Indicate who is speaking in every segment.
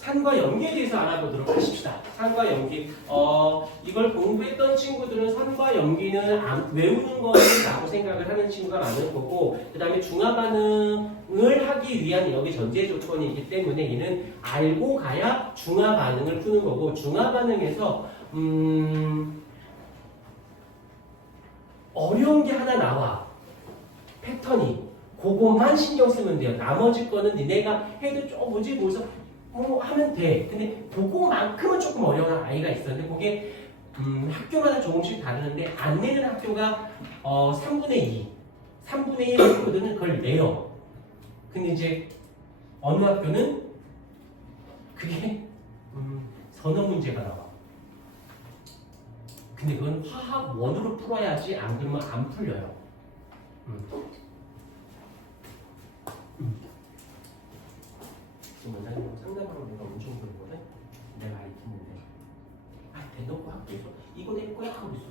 Speaker 1: 산과 연기에 대해서 알아보도록 하십시다. 산과 연기. 어, 이걸 공부했던 친구들은 산과 연기는 안- 외우는 거라고 생각을 하는 친구가 많을 거고, 그 다음에 중화 반응을 하기 위한 여기 전제 조건이기 때문에 얘는 알고 가야 중화 반응을 푸는 거고, 중화 반응에서, 음, 어려운 게 하나 나와. 패턴이. 그것만 신경 쓰면 돼요. 나머지 거는 니네가 해도 좀 뭐지 뭐서 뭐 하면 돼. 근데 그거만큼은 조금 어려운 아이가 있었는데 그게 음, 학교마다 조금씩 다르는데 안 내는 학교가 어, 3분의 2, 3분의 1 학교들은 그걸 내요. 근데 이제 어느 학교는 그게 음, 선언 문제가 나와. 근데 그건 화학 원으로 풀어야지 안 그러면 안 풀려요. 음. 지금 원장님 상담하러 내가 엄청 그러거든. 내가 알겠는데. 아 대놓고 학교에서 이거 내 거야 있어.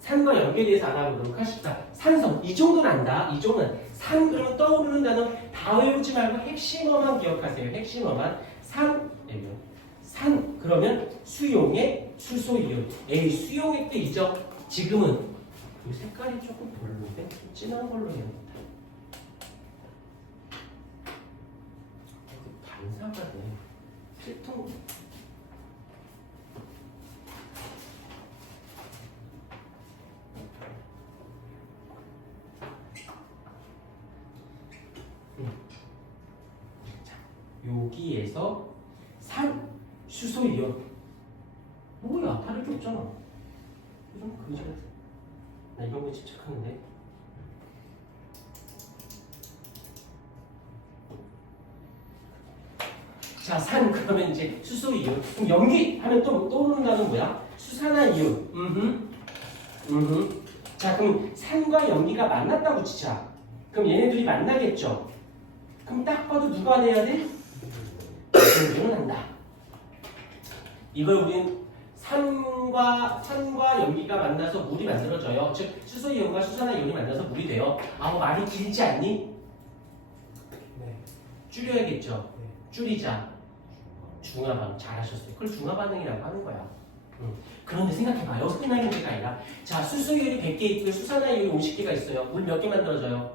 Speaker 1: 산과 연계에 대해서 알아보도록 하십시다. 산성 이 정도는 안다. 이 정도는 산 그러면 떠오르는 단어 다 외우지 말고 핵심어만 기억하세요. 핵심어만 산 여기요. 산 그러면 수용의 수소이온. 에이 수용의 때이죠. 지금은 이 색깔이 조금 별로인데 좀 진한 걸로 해야겠다. 그 반사가 돼. 필통. 음. 자, 여기에서 산 수소이온. 뭐야 다를 게 없잖아. 이런 그지 같아. 나 이런 거 집착하는데. 자, 산 그러면 이제 수소 이온. 그럼 연기 하면 또 단어 뭐야? 수산화 이온. 음흠. 음흠. 자, 그럼 산과 연기가 만났다고 치자. 그럼 얘네들이 만나겠죠. 그럼 딱 봐도 누가 돼야 돼? 한다. 이걸 우리는 산과 산과 연기가 만나서 물이 만들어져요. 즉 수소 이온과 수산화 이온이 만나서 물이 돼요. 아우 말이 길지 않니?
Speaker 2: 네.
Speaker 1: 줄여야겠죠.
Speaker 2: 네.
Speaker 1: 줄이자. 중화 반응 잘하셨어요. 그걸 중화 반응이라고 하는 거야. 음. 그런데 생각해봐. 여기서 끝나는 문제가 아니라 자 수소이온이 100개 있고 수산화이온이 50개가 있어요. 물 몇 개 만들어져요?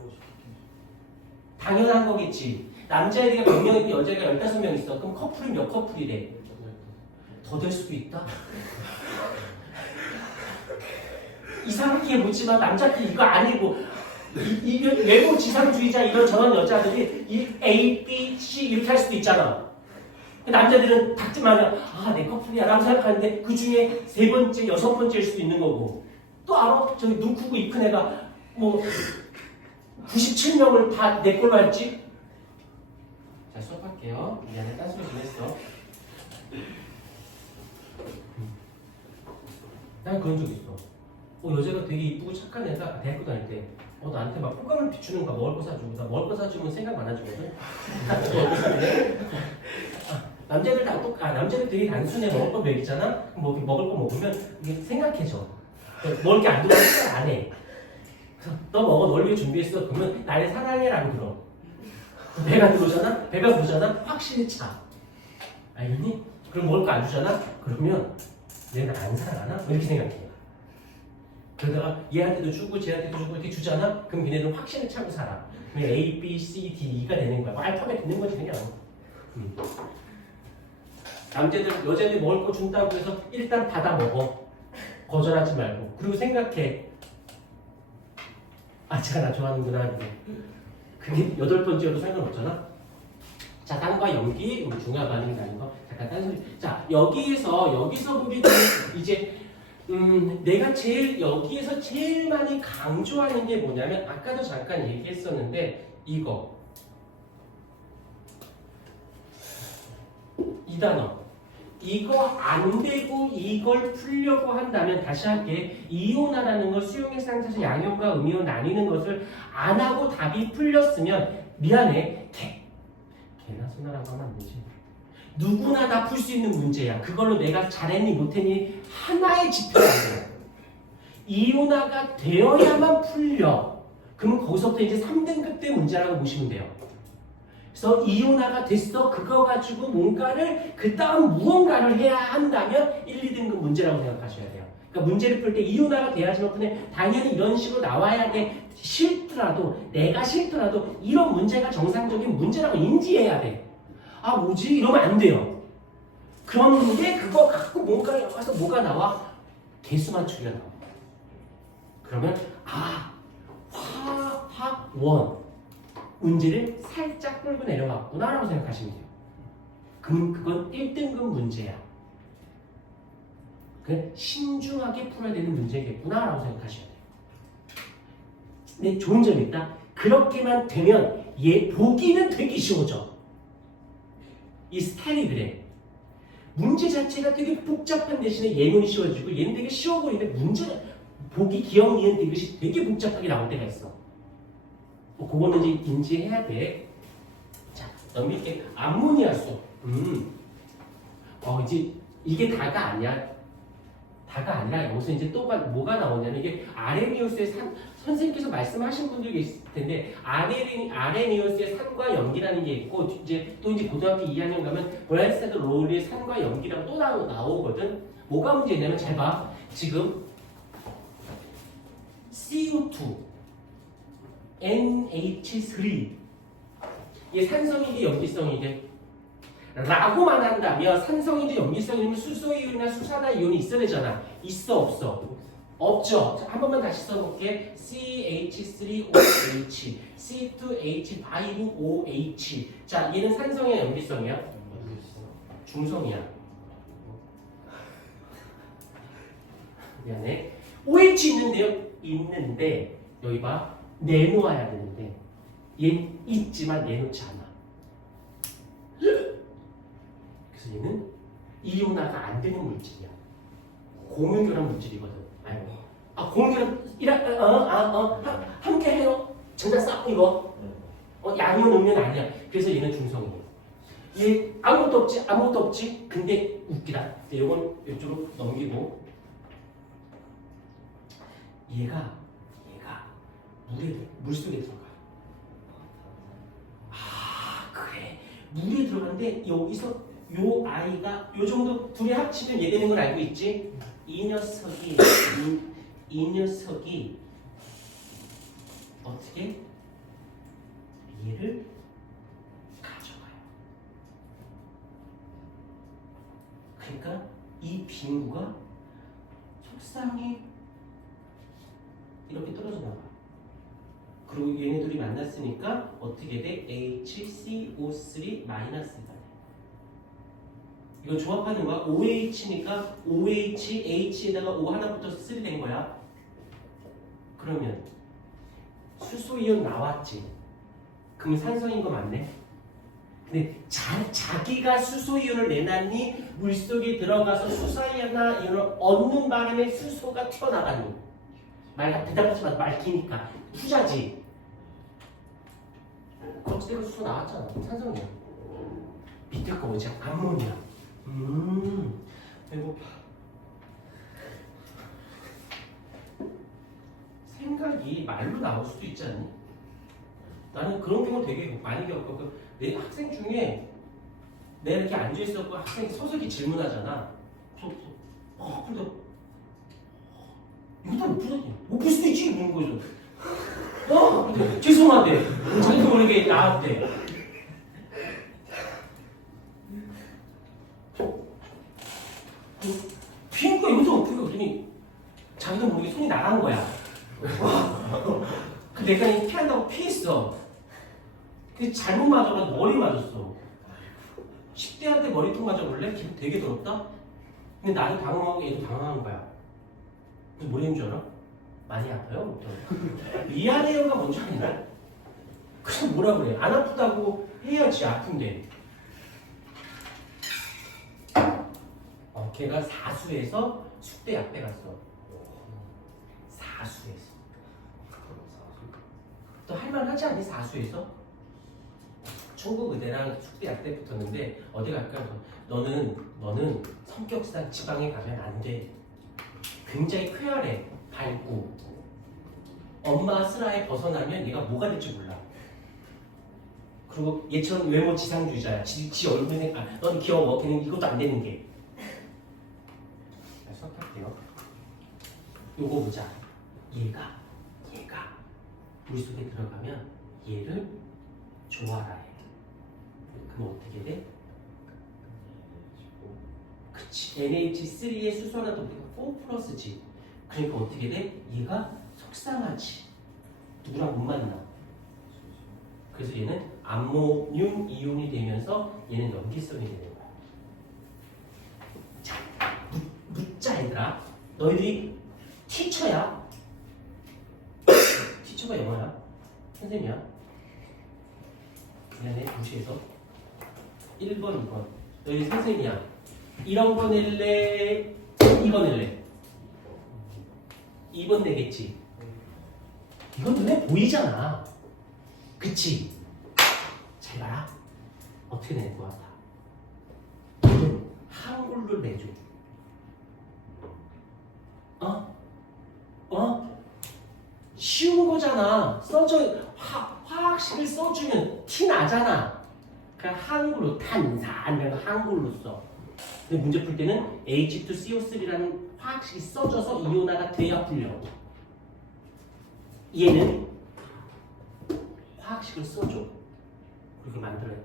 Speaker 1: 당연한 거겠지. 남자애들이 100명 있고 여자애가 15명 있어. 그럼 커플이 몇 커플이래? 더 될 수도 있다. 이상하게 묻지만 남자끼리 이거 아니고 이, 이 외모 지상주의자 이런 저런 여자들이 이 A, B, C 이렇게 할 수도 있잖아. 남자들은 닥지만 아내 커플이야 라고 생각하는데 그 중에 세 번째, 여섯 번째일 수도 있는 거고 또 알아? 저기 눈 크고 입 큰 애가 뭐 97명을 다 내 걸로 할지? 자 수업할게요. 미안해 딴소리 좀 했어. 난 그런 적 있어. 어, 여자가 되게 이쁘고 착한 애가 대학교 다닐 때, 어, 나한테 막 호감을 비추는 거야. 먹을 거 사주고. 나 먹을 거 사주면 생각 많아지거든. 남자들 다 똑, 아, 남자들 되게 단순해. 먹을 거 먹이잖아? 뭐, 먹을 거 먹으면 이게 생각해져. 먹을 게안 들어가면 생각 안 해. 너 먹어. 널 위해 준비했어. 그러면 나를 사랑해라고 들어. 배가 들어오잖아? 배가 부르잖아? 확실히 차. 알겠니? 그럼 먹을 거 안 주잖아? 그러면 얘는 안 사랑하나? 뭐 이렇게 생각해. 그러다가 얘한테도 주고 쟤한테도 주고 이렇게 주잖아? 그럼 걔네들은 확신을 차고 살아. 그냥 A, B, C, D, E가 되는 거야. 뭐 알파벳 되는 거지 그냥. 음. 남자들, 여자들 먹을 거 준다고 해서 일단 받아 먹어. 거절하지 말고. 그리고 생각해. 아, 제가 나 좋아하는구나. 이게. 그게 여덟 번째로 상관없잖아. 자, 땅과 연기, 우리 중화 반응이라는 거. 잠깐 딴소리. 자, 여기에서, 여기서 되면 이제 음, 내가 제일 여기에서 제일 많이 강조하는 게 뭐냐면 아까도 잠깐 얘기했었는데 이거 이 단어 이거 안 되고 이걸 풀려고 한다면 다시 할게 이온화라는 걸 수용의 상태에서 양이온과 음이온 나뉘는 것을 안 하고 답이 풀렸으면 미안해 개 개나 소나라고 하면 안 되지 누구나 다 풀 수 있는 문제야. 그걸로 내가 잘했니 못했니 하나의 지표가 안 돼. 이온화가 되어야만 풀려. 그러면 거기서부터 이제 3등급 대 문제라고 보시면 돼요. 그래서 이온화가 됐어. 그거 가지고 뭔가를 그 다음 무언가를 해야 한다면 1, 2등급 문제라고 생각하셔야 돼요. 그러니까 문제를 풀 때 이온화가 돼야지만 그냥 당연히 이런 식으로 나와야 돼. 싫더라도 내가 싫더라도 이런 문제가 정상적인 문제라고 인지해야 돼. 아 뭐지? 이러면 안 돼요. 그런데 그거 갖고 뭔가를 와서 뭐가 나와? 개수 맞추기가 나와. 그러면 아 화학원 문제를 살짝 끌고 내려갔구나라고 생각하시면 돼요. 그건 1등급 문제야. 그 신중하게 풀어야 되는 문제겠구나라고 생각하셔야 돼요. 근데 좋은 점이 있다. 그렇게만 되면 얘 보기는 되게 쉬워져. 이 스타일이 그래. 문제 자체가 되게 복잡한 대신에 예문이 쉬워지고 얘는 되게 쉬워 보이는데 문제가 보기 기억 니은 디귿이 되게 복잡하게 나올 때가 있어. 뭐 그거는 이제 인지해야 돼. 자, 넘길게. 암모니아수. 음. 어, 이제 이게 다가 아니야. 다가 아니라 여기서 이제 또가 뭐가 나오냐면 이게 아레니우스의 산, 선생님께서 말씀하신 분들이 계실 텐데 아레니, 아레니우스의 산과 연기라는 게 있고 이제 또 이제 고등학교 2학년 가면 브라이스드 로우리의 산과 연기라고 또 나오, 나오거든. 뭐가 문제냐면 잘 봐. 지금 CO2 NH3 이게 산성이게 염기성이게 라고만 한다면 산성인지 염기성이면 수소 이온이나 수산화 이온이 있어야 되잖아. 있어 없어? 없죠. 자, 한 번만 다시 써볼게. CH3OH C2H5OH 자 얘는 산성이야 염기성이야? 중성이야. 미안해. OH 있는데요? 있는데 여기 봐. 내놓아야 되는 데얘 있지만 내놓지 않아. 그래서 얘는 이온화가 안 되는 물질이야. 공유결합 물질이거든. 아이고. 아 공유결합 이라 어아어 함께 해요. 전자 싹 이거. 어 양이온 음료는 아니야. 그래서 얘는 중성이야. 얘 아무것도 없지 아무것도 없지. 근데 웃기다. 이제 요건 이쪽으로 넘기고. 얘가 얘가 물에 들- 물속에 들어가. 아 그래 물에 들어가는데 여기서 요 아이가 요 정도 둘이 합치면 얘 되는 걸 알고 있지? 이 녀석이 이, 이 녀석이 어떻게 얘를 가져가요. 그러니까 이 빙구가 속상해 이렇게 떨어져 나가. 그리고 얘네들이 만났으니까 어떻게 돼? HCO3 마이너스가 돼. 이거 조합하는 거야. OH니까 OH, H에다가 O 하나 붙어서 3된 거야. 그러면 수소이온 나왔지. 그럼 산성인 거 맞네. 근데 자, 자기가 수소이온을 내놨니? 물속에 들어가서 수소이온이나 이온을 얻는 바람에 수소가 튀어나가니? 말 대답하지 마. 말기니까 투자지. 어찌되고 수소 나왔잖아. 산성이야. 밑에 거 뭐지? 암모니아. 음. 배고파. 생각이 말로 나올 수도 있지 않니? 나는 그런 경우 되게 많이 겪어. 그내 학생 중에 내가 이렇게 앉아 있었고 학생이 서서 이렇게 질문하잖아. 어, 근데 다못 풀었냐? 못풀 수도 있지 이러는 거죠. 어? 죄송한데 자기도 모르게 나왔대. 피니까 이것도 못 풀고 그랬더니 자기도 모르게 손이 나간 거야. 그 내가 이 피한다고 피했어. 근데 잘못 맞아서 머리 맞았어. 10대한테 머리통 맞아볼래? 기분 되게 더럽다? 근데 나도 당황하고 얘도 당황한 거야. 근데 뭐 했는 줄 알아? 많이 아파요? 미안해요가 뭔지 아냐? 그냥 뭐라 그래? 안 아프다고 해야지 아픈데. 어, 걔가 사수에서 숙대 약대 갔어. 사수에서. 또 할만하지 않니 사수에서? 중국 의대랑 숙대 약대 붙었는데 어디 갈까? 너는 너는 성격상 지방에 가면 안 돼. 굉장히 쾌활해, 밝고 엄마 슬라에 벗어나면 얘가 뭐가 될지 몰라. 그리고 얘처럼 외모 지상주의자야. 지, 지 얼굴 생각, 아, 너도 귀여워. 걔는 이것도 안 되는 게. 자, 수학할게요. 요거 보자. 얘가, 얘가 우리 속에 들어가면 얘를 좋아라 해. 그럼 어떻게 돼? 그치. NH3의 수소라도 우리가 4 플러스지. 그러니까 어떻게 돼? 얘가 속상하지. 누구랑 못 만나. 그래서 얘는 암모늄 이온이 되면서 얘는 염기성이 되는 거야. 자, 묻, 묻자 얘들아. 너희들이 티처야. 티처가 영어야. 선생님이야. 미안해, 무시해서. 1번, 2번. 너희 선생님이야. 이런 거 낼래? 2번 낼래? 2번 내겠지? 이건 눈에 보이잖아. 그치? 잘 봐라. 어떻게 낼 것 같아? 한글로 내줘. 어? 어? 쉬운 거잖아. 써줘. 화, 화학식을 써주면 티 나잖아. 그냥 한글로 탄산 이런 거 한글로 써. 근데 문제 풀 때는 H2CO3라는 화학식이 써져서 이온화가 돼야 풀려. 얘는 화학식을 써줘. 그렇게 만들어야 돼.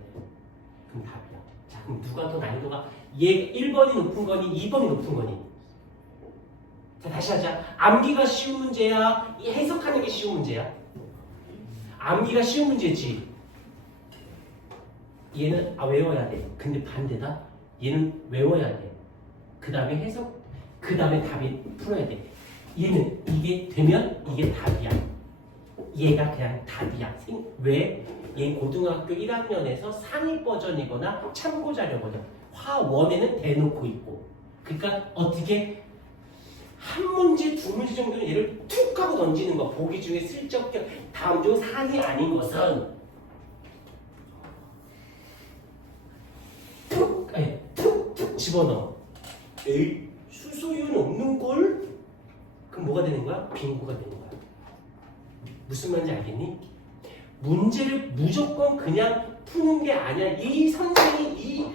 Speaker 1: 그럼 답이야. 자, 그럼 누가 더 난이도가 얘 1번이 높은 거니 2번이 높은 거니? 자, 다시 하자. 암기가 쉬운 문제야? 이 해석하는 게 쉬운 문제야? 암기가 쉬운 문제지. 얘는 아 외워야 돼. 근데 반대다. 얘는 외워야 돼. 그 다음에 해석, 그 다음에 답이 풀어야 돼. 얘는 이게 되면 이게 답이야. 얘가 그냥 답이야. 생- 왜? 얘 고등학교 1학년에서 상위 버전이거나 참고 자료거든. 화원에는 대놓고 있고. 그러니까 어떻게 한 문제, 두 문제 정도는 얘를 툭 하고 던지는 거. 보기 중에 슬쩍 껴- 다음 중 상이 아닌 것은 툭, 아니, 툭툭 집어넣어. 에이, 수소이온 없는 걸? 그럼 뭐가 되는 거야? 빙고가 되는 거야. 무슨 말인지 알겠니? 문제를 무조건 그냥 푸는 게 아니야. 이 선생이 이,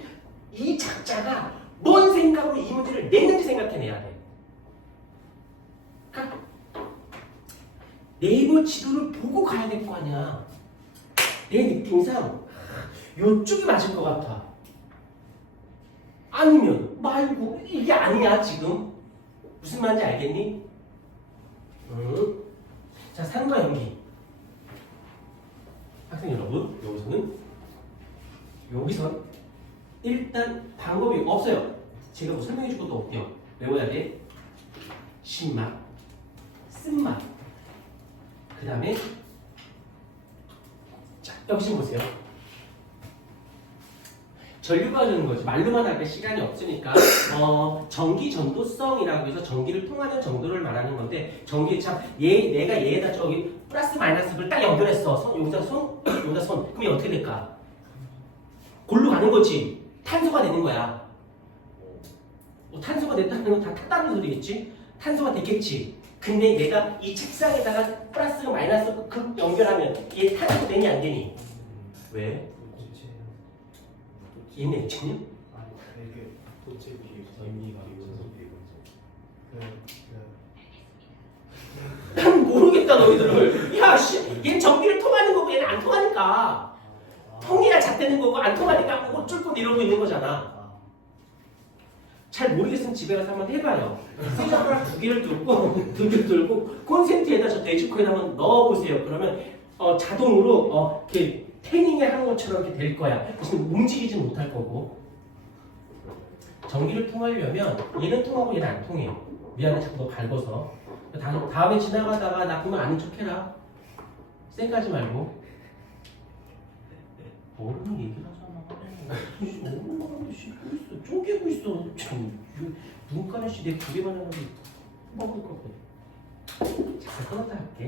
Speaker 1: 이 작자가 뭔 생각으로 이 문제를 냈는지 생각해내야 돼. 그러니까 네이버 지도를 보고 가야 될 거 아니야. 내 느낌상 요쪽이 맞을 것 같아. 아니면 말고 이게 아니야 지금. 무슨 말인지 알겠니? 응. 자, 산과 연기. 학생 여러분, 여기서는 여기선 일단 방법이 없어요. 제가 뭐 설명해 줄 것도 없대요. 외워야 돼. 신맛, 쓴맛. 그 다음에 자, 여기 좀 보세요. 전류가 주는 거지. 말로만 할 때 시간이 없으니까 어, 전기 전도성이라고 해서 전기를 통하는 정도를 말하는 건데 전기 참 얘 내가 얘에다 저기 플러스 마이너스를 딱 연결했어. 손, 여기다 손, 여기다 손. 그럼 얘 어떻게 될까? 골로 가는 거지. 탄소가 되는 거야. 뭐 탄소가 됐다는 건 다 탔다는 소리겠지? 탄소가 됐겠지. 근데 내가 이 책상에다가 플러스 마이너스 극 연결하면 얘 탄소 되니 안 되니? 왜? 얘 맥주냐?
Speaker 2: 아니 이게 도체 비율 의미가 그,
Speaker 1: 그난 모르겠다 너희들을. 야 씨, 얘는 전기를 통하는 거고 얘는 안 통하니까. 통이야 잣대는 거고 안 통하니까 어쩔 건 이러고 있는 거잖아. 잘 모르겠으면 집에 가서 한번 해봐요. 쇠젓가락 두 개를 들고 두 개를 들고 콘센트에다 저 돼지코인 한번 넣어보세요. 그러면 어, 자동으로 어, 이렇게 태닝에 하는 것처럼 이렇게 될 거야. 무슨 움직이지 못할 거고. 전기를 통하려면 얘는 통하고 얘는 안 통해요. 미안해 자꾸 너 밟아서. 다, 다음에 지나가다가 나 보면 아는 척 해라. 쌩까지 말고. 모르는 얘기를 하잖아. 씨, 모르는 씨, 있어. 쪼개고 있어. 참, 눈가는 씨내 두 개만 해가지고 먹을 것 같아. 자, 끊었다 할게.